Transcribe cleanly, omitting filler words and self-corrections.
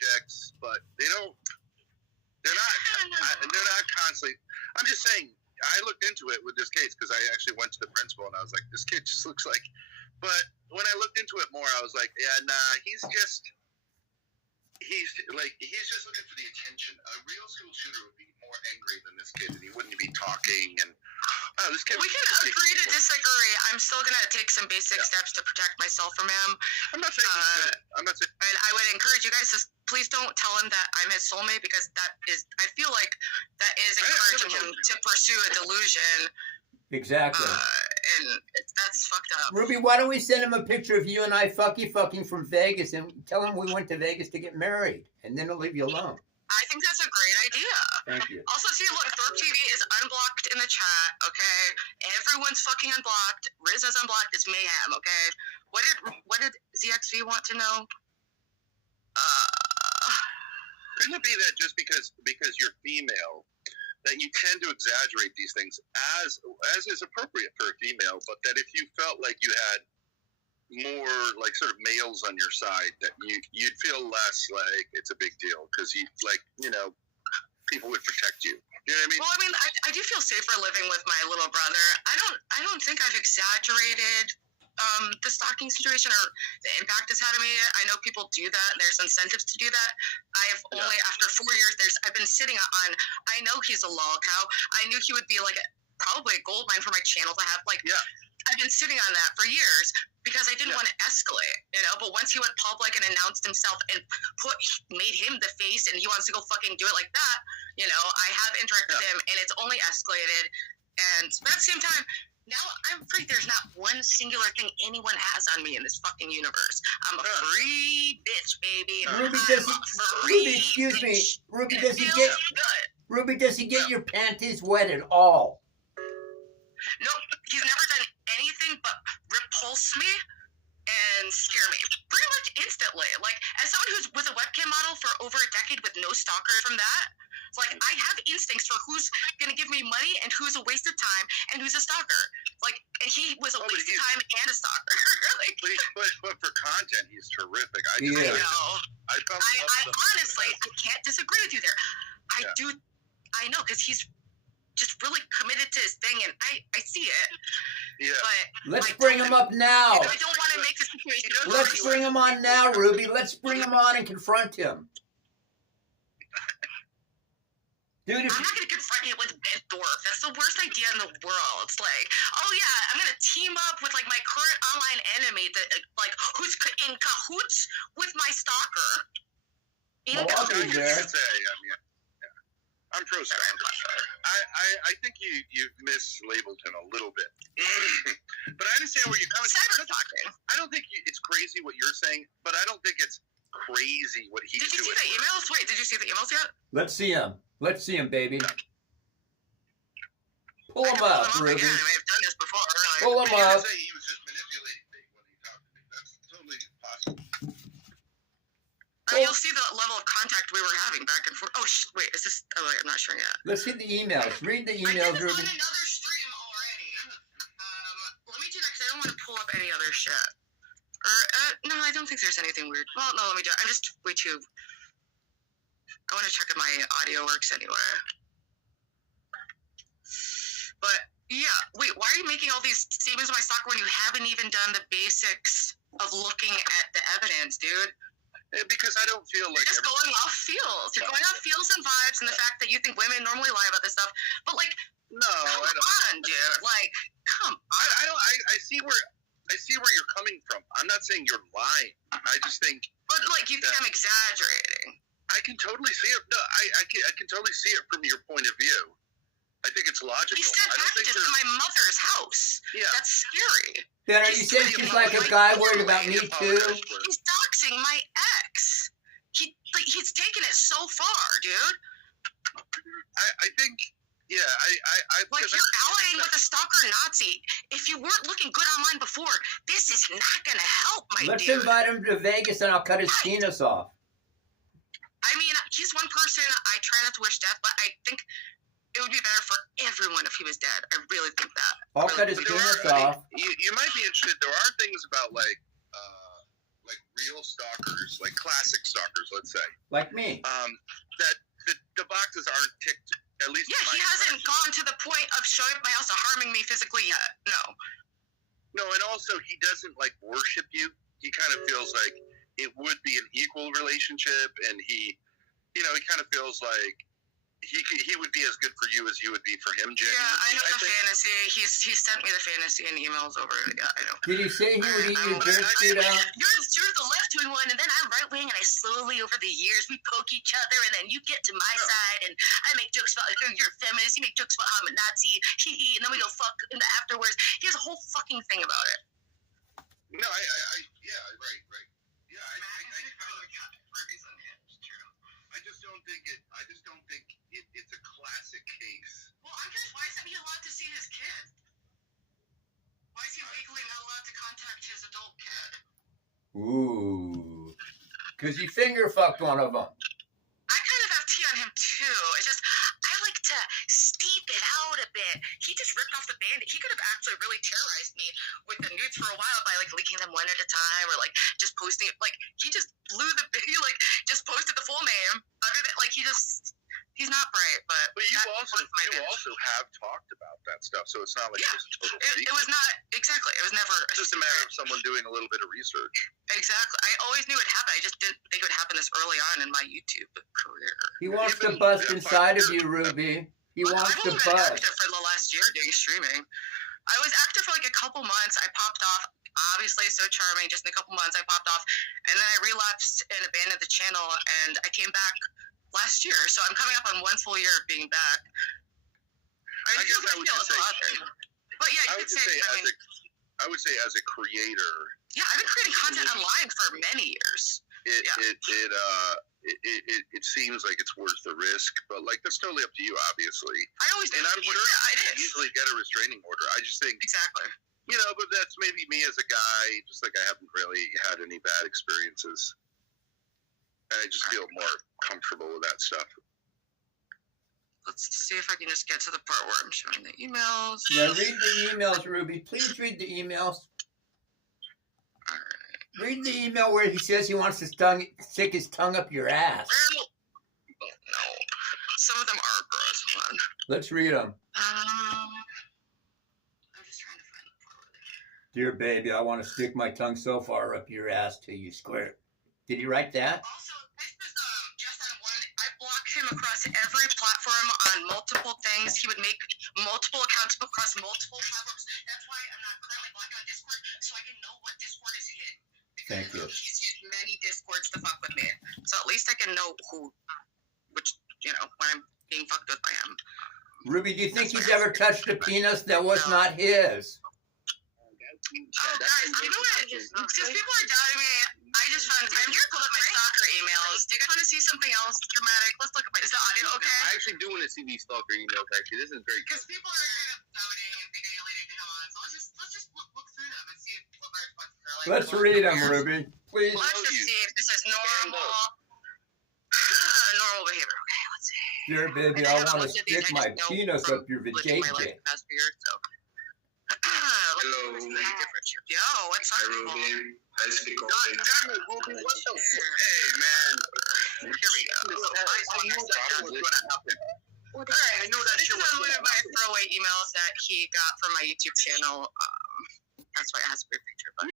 subjects, but they're not constantly. I'm just saying. I looked into it with this case because I actually went to the principal and I was like, this kid just looks like. But when I looked into it more, I was like, yeah, nah, he's just looking for the attention. A real school shooter would be more angry than this kid, and he wouldn't be talking. And this kid. We can agree to disagree. I'm still gonna take some basic steps to protect myself from him. I'm not saying. I'm not saying. And I would encourage you guys to please don't tell him that I'm his soulmate, because that is. I feel like that is encouraging him to pursue a delusion. Exactly. And that's fucked up. Ruby, why don't we send him a picture of you and I fucking from Vegas and tell him we went to Vegas to get married, and then he'll leave you alone. I think that's a great idea. Thank you. Also, see, look, Thorpe TV is unblocked in the chat, okay? Everyone's fucking unblocked. Riz is unblocked. It's mayhem, okay? What did ZXV want to know? Couldn't it be that just because you're female, that you tend to exaggerate these things as is appropriate for a female, but that if you felt like you had more like sort of males on your side, that you'd feel less like it's a big deal because people would protect you. You know what I mean? Well, I mean, I do feel safer living with my little brother. I don't think I've exaggerated the stalking situation or the impact it's had on me. I know people do that. There's incentives to do that. I've only, after 4 years, I've been sitting on, I know he's a lol cow. I knew he would be like probably a gold mine for my channel to have. I've been sitting on that for years because I didn't want to escalate, but once he went public and announced himself and made him the face and he wants to go fucking do it like that, I have interacted with him and it's only escalated. But at the same time, now I'm free. There's not one singular thing anyone has on me in this fucking universe. I'm a free bitch, baby. Ruby, excuse me. Ruby, does he get your panties wet at all? No, he's never done anything but repulse me and scare me pretty much instantly. Like, as someone who was a webcam model for over a decade with no stalkers from that, it's like I have instincts for who's gonna give me money and who's a waste of time and who's a stalker. Like, and he was a waste of time and a stalker. but for content, he's terrific. I honestly, I can't disagree with you there. I know, because he's just really committed to his thing, and I see it. Yeah. But let's bring him up now. I don't want to make the situation. Let's bring him on now, Ruby. Let's bring him on and confront him. Dude, I'm not going to confront you with Ben Dorff. That's the worst idea in the world. It's like, oh yeah, I'm going to team up with like my current online enemy that like who's in cahoots with my stalker. I'm pro-stalker. I think you've mislabeled him a little bit. But I understand where you're coming from. I don't think it's crazy what you're saying, but I don't think it's crazy what he's doing. Did you see the emails? Wait, did you see the emails yet? Let's see him. Let's see him, baby. Pull him up, Ruby. I may have done this before. Pull him up. He was just manipulating me when he talked to me. That's totally possible. You'll see the level of contact we were having back and forth. Oh, wait, is this? Oh, wait, I'm not sure yet. Let's see the emails. Read the emails, I did Ruby. this on another stream already. Let me do that because I don't want to pull up any other shit. No, I don't think there's anything weird. Well, no, let me do it. I'm just way too. I want to check if my audio works anyway. But yeah, wait, why are you making all these statements of my stalker when you haven't even done the basics of looking at the evidence, dude? Because I don't feel like you're just going off feels. You're going off feels and vibes, and the fact that you think women normally lie about this stuff. But like, come on, dude. Like, come on. I see where you're coming from. I'm not saying you're lying. I just think. But like, you think I'm exaggerating? I can totally see it. No, I can totally see it from your point of view. I think it's logical. He sent packages to my mother's house. Yeah. That's scary. Then you said she's like a guy worried about me too. He's doxing my ex. He's taken it so far, dude. I think, yeah, like you're allying with a stalker Nazi. If you weren't looking good online before, this is not gonna help, my Let's dude. invite him to Vegas and I'll cut his penis off. I mean, he's one person. I try not to wish death, but I think it would be better for everyone if he was dead. I really think that. I'll cut his penis off. You might be interested. There are things about like real stalkers, like classic stalkers, let's say, Like me. that the boxes aren't ticked. At least Yeah, in my he hasn't impression. gone to the point of showing up at my house or harming me physically yet. No. No, and also he doesn't like worship you. He kind of feels like it would be an equal relationship, and he kind of feels like he would be as good for you as you would be for him. Yeah, I know the think. fantasy. He sent me the fantasy and emails over. Yeah, I know. Did he say he would eat your I'm- dirt shit out? You're the left wing one, and then I'm right wing, and I slowly, over the years, we poke each other, and then you get to my side, and I make jokes about you're a feminist. You make jokes about how I'm a Nazi, and then we go fuck afterwards. He has a whole fucking thing about it. No, yeah, right. Yeah, I just don't think it's a classic case. Well, I'm curious, why isn't he allowed to see his kid? Why is he legally not allowed to contact his adult kid? Ooh. Because he finger fucked one of them. I kind of have tea on him too. It's just I like to steep it out a bit. He just ripped off the band. He could have actually really terrorized me with the nudes for a while by like leaking them one at a time or like just posting it. Like he just blew the he like just posted the full name. Other than like he's not bright, but But you that's also my bitch. have talked about that stuff, so it's not like Yeah. it's a total It secret. was not exactly. It was never It's just a matter of someone doing a little bit of research. exactly. I always knew it happened. I just didn't think it would happen this early on in my YouTube career. He wants to Even- bust yeah, inside of 5 you, Ruby. He Look, wants I've to only been bust. active for the last year doing streaming. I was active for like a couple months. I popped off. Obviously, so charming. Just in a couple months, I popped off, and then I relapsed and abandoned the channel. And I came back last year, so I'm coming up on 1 full year of being back. I guess I would just say, But yeah, I you would could just say. say I mean, I would say as a creator, yeah, I've been creating content online for many years. it seems like it's worth the risk, but like that's totally up to you, obviously. I always did. And I'm sure yeah, it you can is. easily get a restraining order. I just think, Exactly. but that's maybe me as a guy. Just like I haven't really had any bad experiences, and I just feel more comfortable with that stuff. Let's see if I can just get to the part where I'm showing the emails. Yeah, read the emails, Ruby. Please read the emails. Alright. Read the email where he says he wants to stick his tongue up your ass. No. Some of them are gross. Hold on. Let's read them. I'm just trying to find the part where they... Dear baby, I want to stick my tongue so far up your ass till you squirt. Did he write that? Also, this was just on one. I blocked him across every platform on multiple things. He would make multiple accounts across multiple platforms. That's why I'm not currently blocking on Discord, so I can know what Discord is hitting. Thank you. He's used many Discords to fuck with me, so at least I can know which when I'm being fucked with by him. Ruby, do you think he's ever touched a penis that was not his? Oh, guys, you know what? Because people are doubting me, I just found I'm here to pull up my stalker emails. Do you guys want to see something else dramatic? Let's look at my. Is the audio okay? I actually do want to see these stalker emails. Actually, this is very Because people are kind of doubting and thinking I leading him on. So let's just look through them and see what my responses are like. Let's read them, Ruby. Please. Let's just see if this is normal. Normal behavior. Okay, let's see. Dear baby, I want to stick my penis up your Living my life vajayjay. the past few years, so. Hello. Yo, what's up, people? I speak all God damn it, Ruby! What the? Hey, man. Here we go. I knew that was gonna happen. Alright, I know that shit was one of my throwaway emails that he got from my YouTube channel. That's why it has a weird picture, but